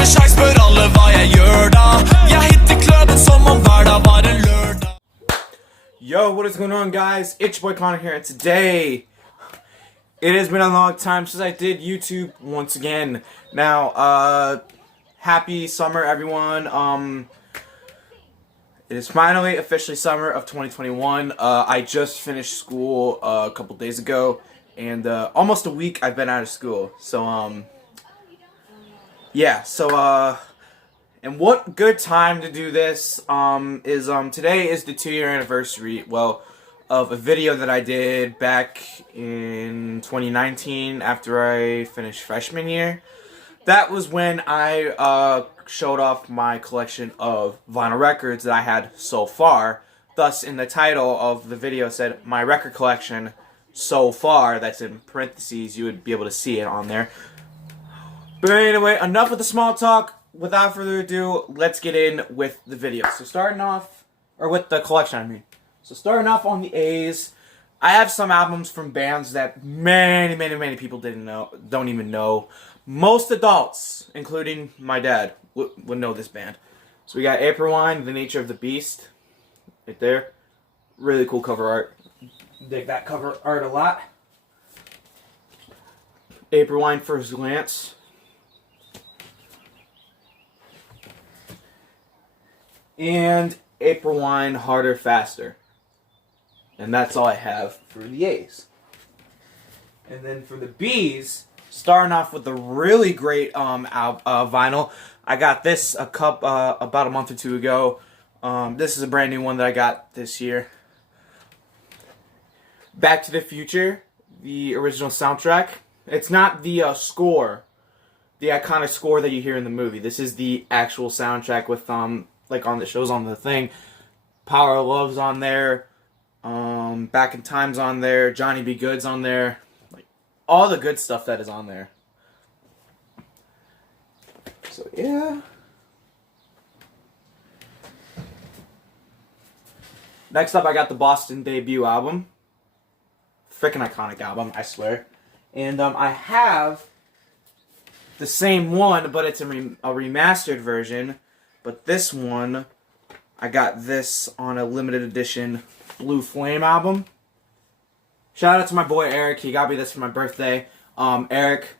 med sjekk, spør alle hva jeg gjør da. Jeg hitter kløben som om hver dag var en lørdag. Yo, what is going on, guys? It's your boy Connor here, and today it has been a long time since I did YouTube once again. Now, happy summer, everyone. It is finally officially summer of 2021. I just finished school a couple days ago, and almost a week I've been out of school. So, yeah. So, and what good time to do this is today is the 2-year anniversary, well, of a video that I did back in 2019 after I finished freshman year. That was when I showed off my collection of vinyl records that I had so far. Thus, in the title of the video said, my record collection so far. That's in parentheses. You would be able to see it on there. But anyway, enough with the small talk. Without further ado, let's get in with the video. So starting off, or with the collection, I mean. So starting off on the A's, I have some albums from bands that many people don't even know. Most adults, including my dad, would know this band. So we got April Wine, The Nature of the Beast, right there. Really cool cover art. Dig that cover art a lot. April Wine, First Glance. And April Wine, Harder, Faster. And that's all I have for the A's. And then for the B's, starting off with the really great vinyl. I got this about a month or two ago. This is a brand new one that I got this year. Back to the Future, the original soundtrack. It's not the score, the iconic score that you hear in the movie. This is the actual soundtrack with like on the shows on the thing. Power of Love's on there. Back in Time's on there. Johnny B. Good's on there. Like all the good stuff that is on there. So yeah. Next up, I got the Boston debut album. Freaking iconic album, I swear. And I have the same one, but it's a remastered version. But this one, I got this on a limited edition Blue Flame album. Shout out to my boy Eric. He got me this for my birthday. Eric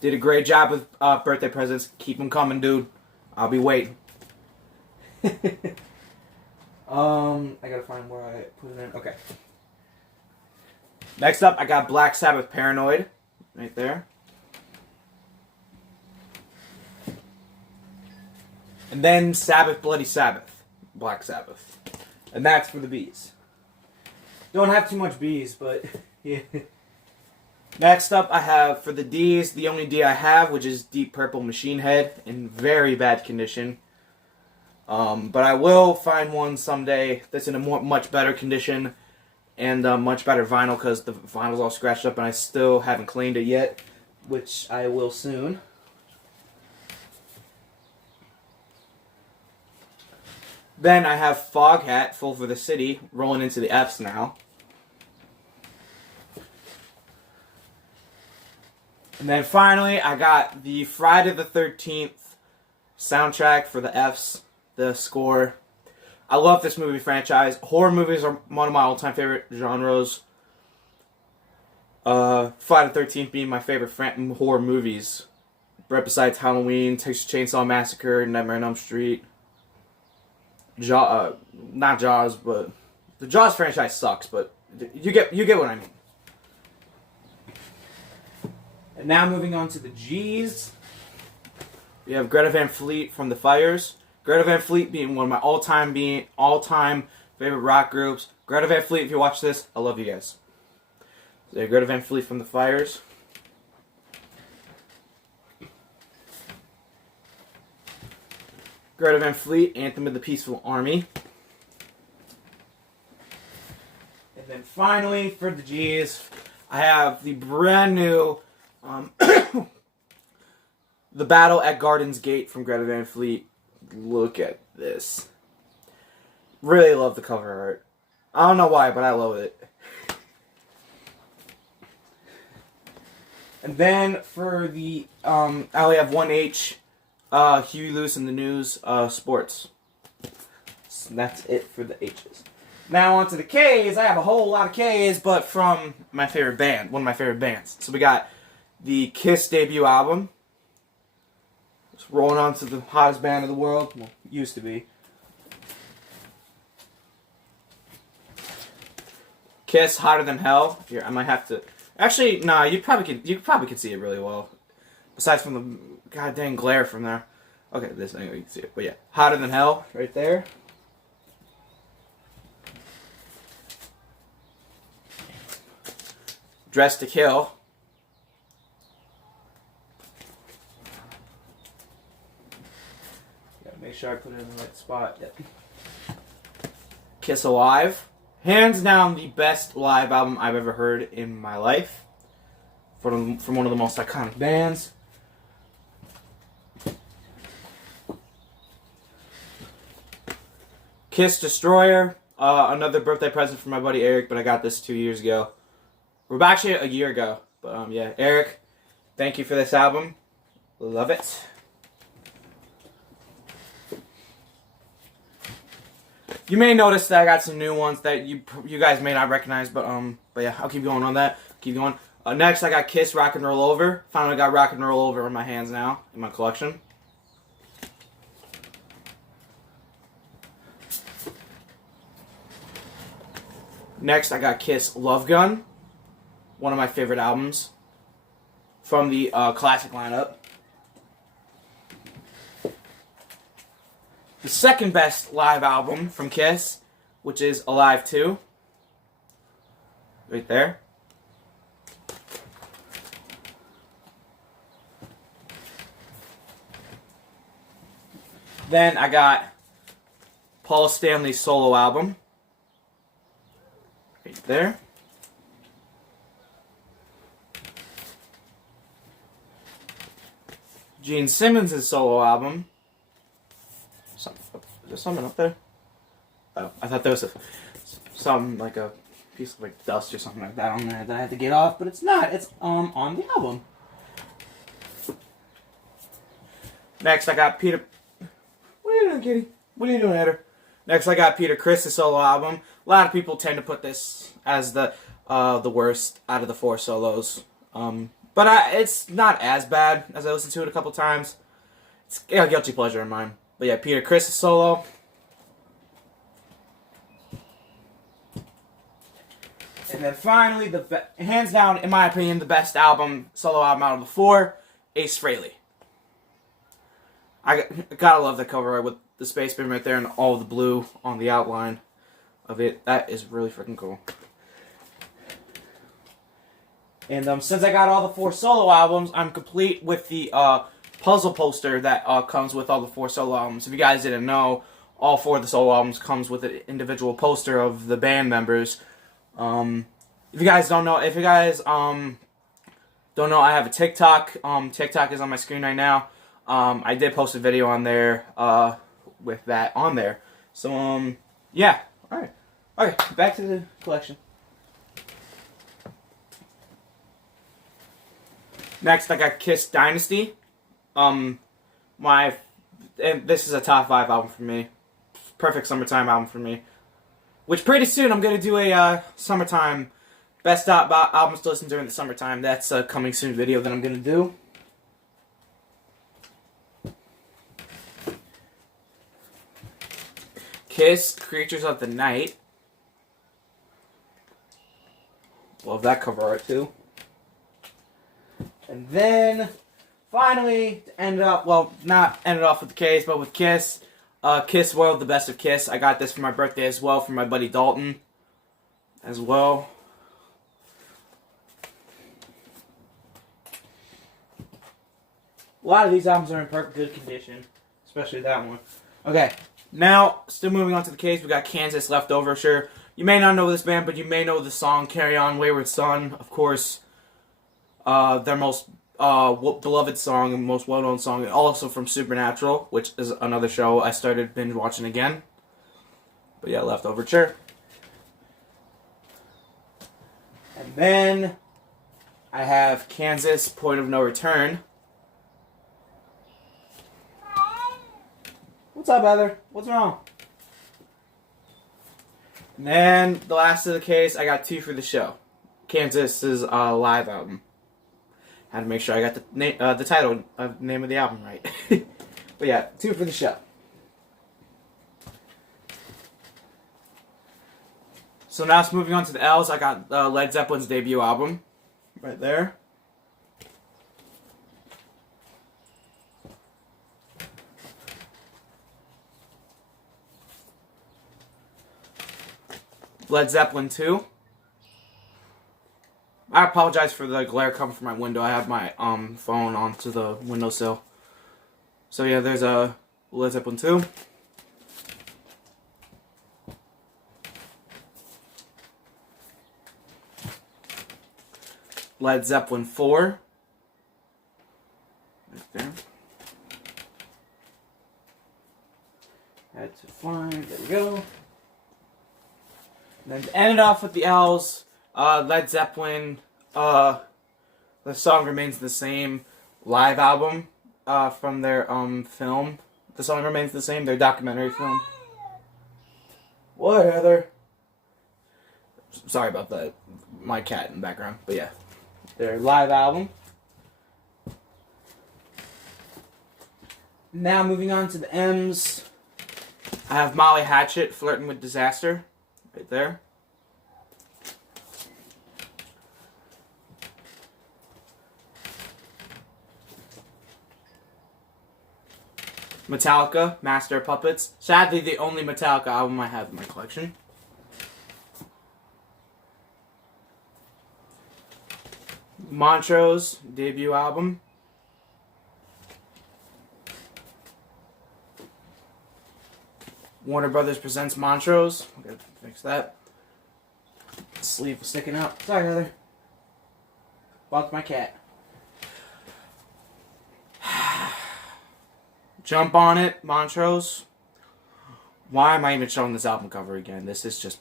did a great job with birthday presents. Keep them coming, dude. I'll be waiting. I gotta find where I put it in. Okay. Next up, I got Black Sabbath Paranoid. Right there. And then Sabbath Bloody Sabbath. Black Sabbath. And that's for the B's. Don't have too much B's, but yeah. Next up, I have for the D's, the only D I have, which is Deep Purple Machine Head in very bad condition. But I will find one someday that's in a much better condition and much better vinyl, because the vinyl's all scratched up and I still haven't cleaned it yet, which I will soon. Then I have Foghat, Full for the City, rolling into the F's now. And then finally, I got the Friday the 13th soundtrack for the F's, the score. I love this movie franchise. Horror movies are one of my all-time favorite genres. Friday the 13th being my favorite horror movies. Right besides Halloween, Texas Chainsaw Massacre, Nightmare on Elm Street. Not Jaws, but the Jaws franchise sucks, but you get what I mean. And now moving on to the G's, we have Greta Van Fleet from the Fires. Greta Van Fleet being one of my all-time favorite rock groups. Greta Van Fleet, if you watch this, I love you guys. So Greta Van Fleet from the Fires. Greta Van Fleet, Anthem of the Peaceful Army. And then finally, for the G's, I have the brand new The Battle at Garden's Gate from Greta Van Fleet. Look at this. Really love the cover art. I don't know why, but I love it. And then for the, I only have one H, Huey Lewis in the News, sports. So that's it for the H's. Now on to the K's. I have a whole lot of K's, but from my favorite band, one of my favorite bands. So we got the Kiss debut album. It's rolling on to the hottest band in the world. Well, used to be. Kiss, Hotter Than Hell. Here, I might have to. Actually, nah. You probably can see it really well. Besides from the goddamn glare from there. Okay, this anyway you can see it. But yeah, Hotter Than Hell, right there. Dress to Kill. Gotta make sure I put it in the right spot. Yep. Kiss Alive. Hands down the best live album I've ever heard in my life. From one of the most iconic bands. Kiss Destroyer. Another birthday present for my buddy Eric, but I got this 2 years ago. Well, actually a year ago. But yeah, Eric, thank you for this album. Love it. You may notice that I got some new ones that you guys may not recognize, but yeah, I'll keep going on that. Keep going. Next, I got Kiss Rock and Roll Over. Finally got Rock and Roll Over in my hands now in my collection. Next, I got Kiss Love Gun, one of my favorite albums from the classic lineup. The second best live album from Kiss, which is Alive 2. Right there. Then I got Paul Stanley's solo album. Right there. Gene Simmons' solo album. Is there something up there? Oh, I thought there was something like a piece of like dust or something like that on there that I had to get off, but it's not. It's on the album. Next, I got Peter. What are you doing, kitty? What are you doing, Heather? Next, I got Peter Criss' solo album. A lot of people tend to put this as the worst out of the 4 solos. But it's not as bad as I listened to it a couple times. It's a guilty pleasure of mine. But yeah, Peter Criss' solo. And then finally, hands down, in my opinion, the best solo album out of the 4, Ace Frehley. I gotta love the cover art with the space bin right there and all the blue on the outline of it. That is really freaking cool. And since I got all the 4 solo albums, I'm complete with the puzzle poster that comes with all the 4 solo albums. If you guys didn't know, all 4 of the solo albums comes with an individual poster of the band members. If you guys don't know, I have a TikTok. TikTok is on my screen right now. I did post a video on there with that on there. So yeah. All right. Okay, back to the collection. Next, I got Kiss Dynasty. And this is a top 5 album for me. Perfect summertime album for me. Which pretty soon I'm gonna do a summertime best albums to listen during the summertime. That's a coming soon video that I'm gonna do. Kiss Creatures of the Night. Love that cover art too. And then, finally, to end it up, well, not end it off with the K's, but with Kiss. Kiss World, the best of Kiss. I got this for my birthday as well, from my buddy Dalton as well. A lot of these albums are in perfect good condition, especially that one. Okay, now, still moving on to the K's, we got Kansas Leftover. Sure, you may not know this band, but you may know the song Carry On Wayward Son, of course. Their most beloved song and most well-known song, and also from Supernatural, which is another show I started binge watching again. But yeah, Leftover, sure. And then I have Kansas, Point of No Return. What's up, Heather? What's wrong? And then the last of the case, I got 2 for the show. Kansas's live album. Had to make sure I got the title, name of the album right. But yeah, 2 for the show. So now it's moving on to the L's. I got Led Zeppelin's debut album right there. Led Zeppelin 2. I apologize for the glare coming from my window. I have my phone onto the windowsill. So yeah, there's a Led Zeppelin 2. Led Zeppelin 4. Right there. Had to find, there we go. And then to end it off with the L's, Led Zeppelin, The Song Remains the Same live album from their film. The Song Remains the Same, their documentary film. What, Heather? Sorry about that. My cat in the background, but yeah. Their live album. Now moving on to the M's. I have Molly Hatchet, Flirting with Disaster. Right there. Metallica, Master of Puppets. Sadly, the only Metallica album I have in my collection. Montrose, debut album. Warner Brothers presents Montrose. I'm gonna fix that. Sleeve was sticking out. Sorry, Heather. Bumped my cat. Jump on It, Montrose. Why am I even showing this album cover again? This is just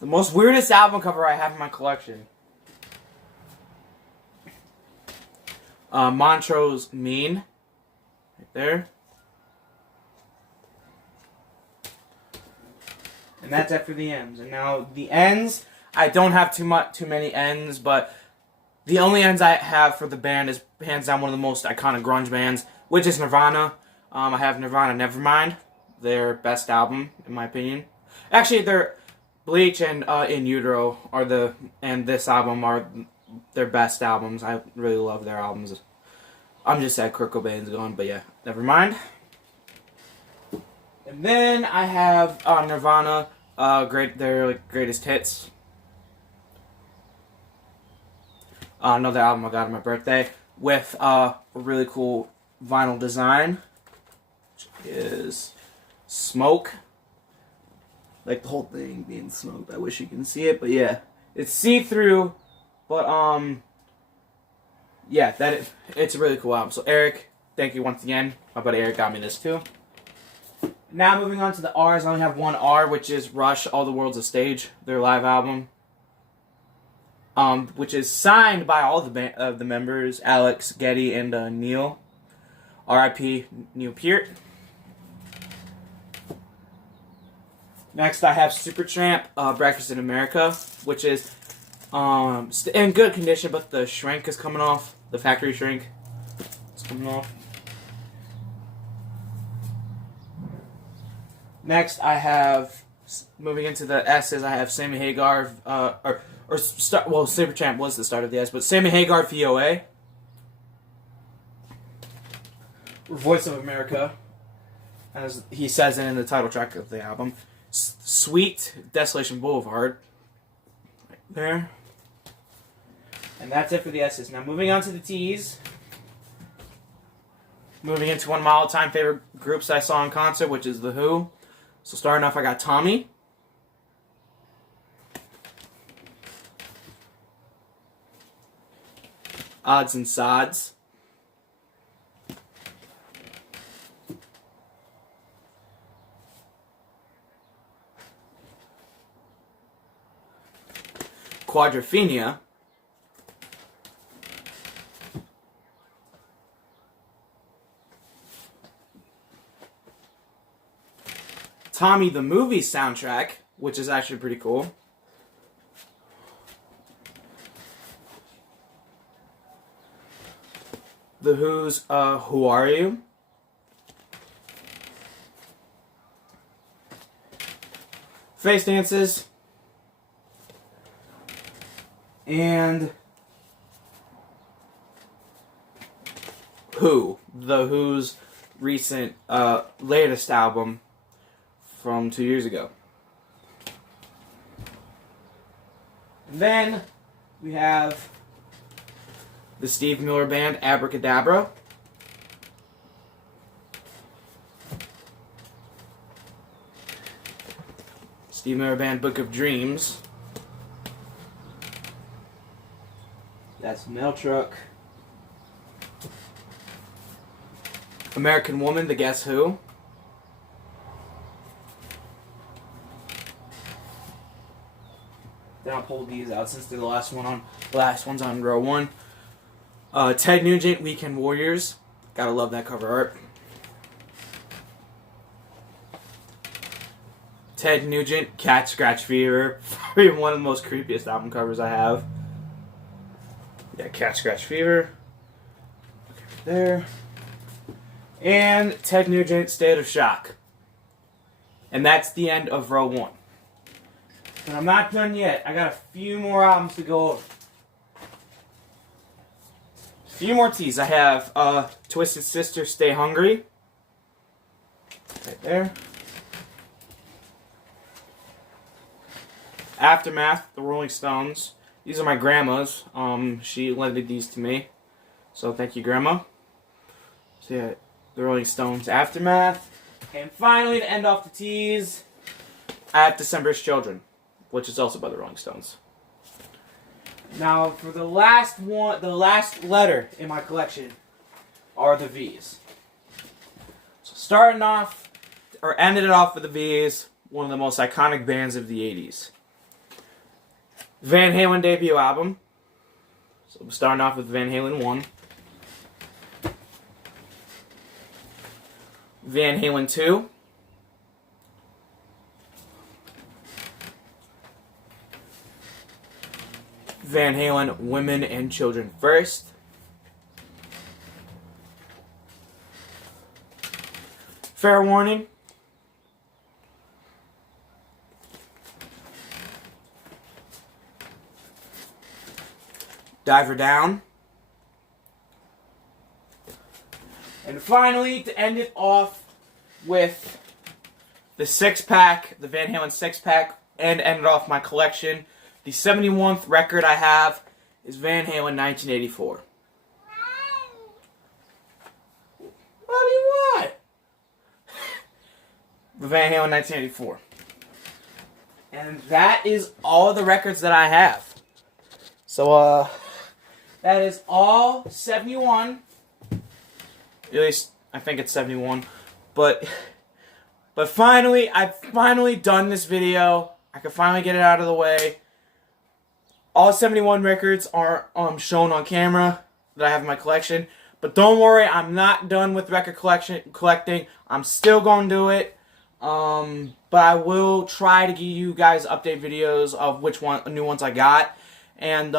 the most weirdest album cover I have in my collection. Montrose, Mean. Right there. And that's it for the M's. And now the N's, I don't have too many N's, but the only N's I have for the band is hands down one of the most iconic grunge bands, which is Nirvana. I have Nirvana Nevermind, their best album, in my opinion. Actually, their Bleach and In Utero and this album are their best albums. I really love their albums. I'm just sad Kurt Cobain's gone, but yeah, Nevermind. And then I have Nirvana, their greatest hits. Another album I got on my birthday with a really cool vinyl design, which is Smoke. Like the whole thing being smoked. I wish you can see it, but yeah, it's see-through. But yeah, it's a really cool album. So Eric, thank you once again. My buddy Eric got me this too. Now moving on to the R's, I only have one R, which is Rush, All the World's a Stage, their live album. Which is signed by all the members, Alex, Getty, and Neil. R.I.P. Neil Peart. Next, I have Supertramp, Breakfast in America, which is in good condition, but the shrink is coming off. The factory shrink is coming off. Next, I have, moving into the S's, I have Sammy Hagar, Supertramp was the start of the S, but Sammy Hagar, VOA. Voice of America, as he says it in the title track of the album. Sweet, Desolation Boulevard. Right there. And that's it for the S's. Now moving on to the T's. Moving into one of my all-time favorite groups I saw in concert, which is The Who. So starting off, I got Tommy. Odds and Sods. Quadrophenia. Tommy the Movie soundtrack, which is actually pretty cool. The Who's Who Are You? Face Dances. And Who, The Who's recent, latest album from 2 years ago. And then we have the Steve Miller Band, Abracadabra. Steve Miller Band, Book of Dreams. That's Mail Truck. American Woman, The Guess Who. Then I'll pull these out since they're the last one's on row one. Ted Nugent, Weekend Warriors. Gotta love that cover art. Ted Nugent, Cat Scratch Fever. Probably one of the most creepiest album covers I have. Yeah, Cat Scratch Fever. There. And Ted Nugent, State of Shock. And that's the end of row one. But I'm not done yet. I got a few more albums to go over. A few more teas. I have Twisted Sister, Stay Hungry. Right there. Aftermath, The Rolling Stones. These are my grandma's. She lended these to me. So thank you, Grandma. So yeah, The Rolling Stones, Aftermath. And finally, to end off the teas, I have December's Children, which is also by the Rolling Stones. Now, for the last one, the last letter in my collection are the V's. So starting off, or ended it off with the V's, one of the most iconic bands of the 80s. Van Halen debut album. So we're starting off with Van Halen 1. Van Halen 2. Van Halen, Women and Children First. Fair Warning. Diver Down. And finally, to end it off with the 6-pack, the Van Halen 6-pack, and end it off my collection. The 71st record I have is Van Halen 1984. What do you want? The Van Halen 1984. And that is all the records that I have. So, that is all 71. At least, I think it's 71. But finally, I've finally done this video. I can finally get it out of the way. All 71 records are shown on camera that I have in my collection. But don't worry, I'm not done with record collecting. I'm still going to do it. But I will try to give you guys update videos of which new ones I got. And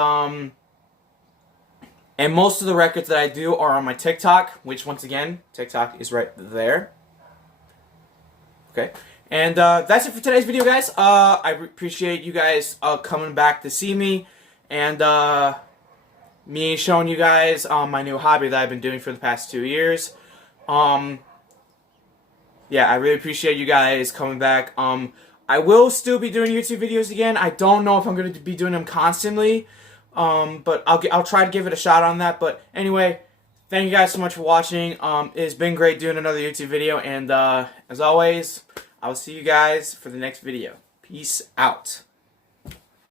most of the records that I do are on my TikTok, which once again, TikTok is right there. Okay. And that's it for today's video, guys. I appreciate you guys coming back to see me. And me showing you guys my new hobby that I've been doing for the past 2 years. Yeah, I really appreciate you guys coming back. I will still be doing YouTube videos again. I don't know if I'm going to be doing them constantly. But I'll try to give it a shot on that. But anyway, thank you guys so much for watching. It's been great doing another YouTube video. And as always, I'll see you guys for the next video. Peace out.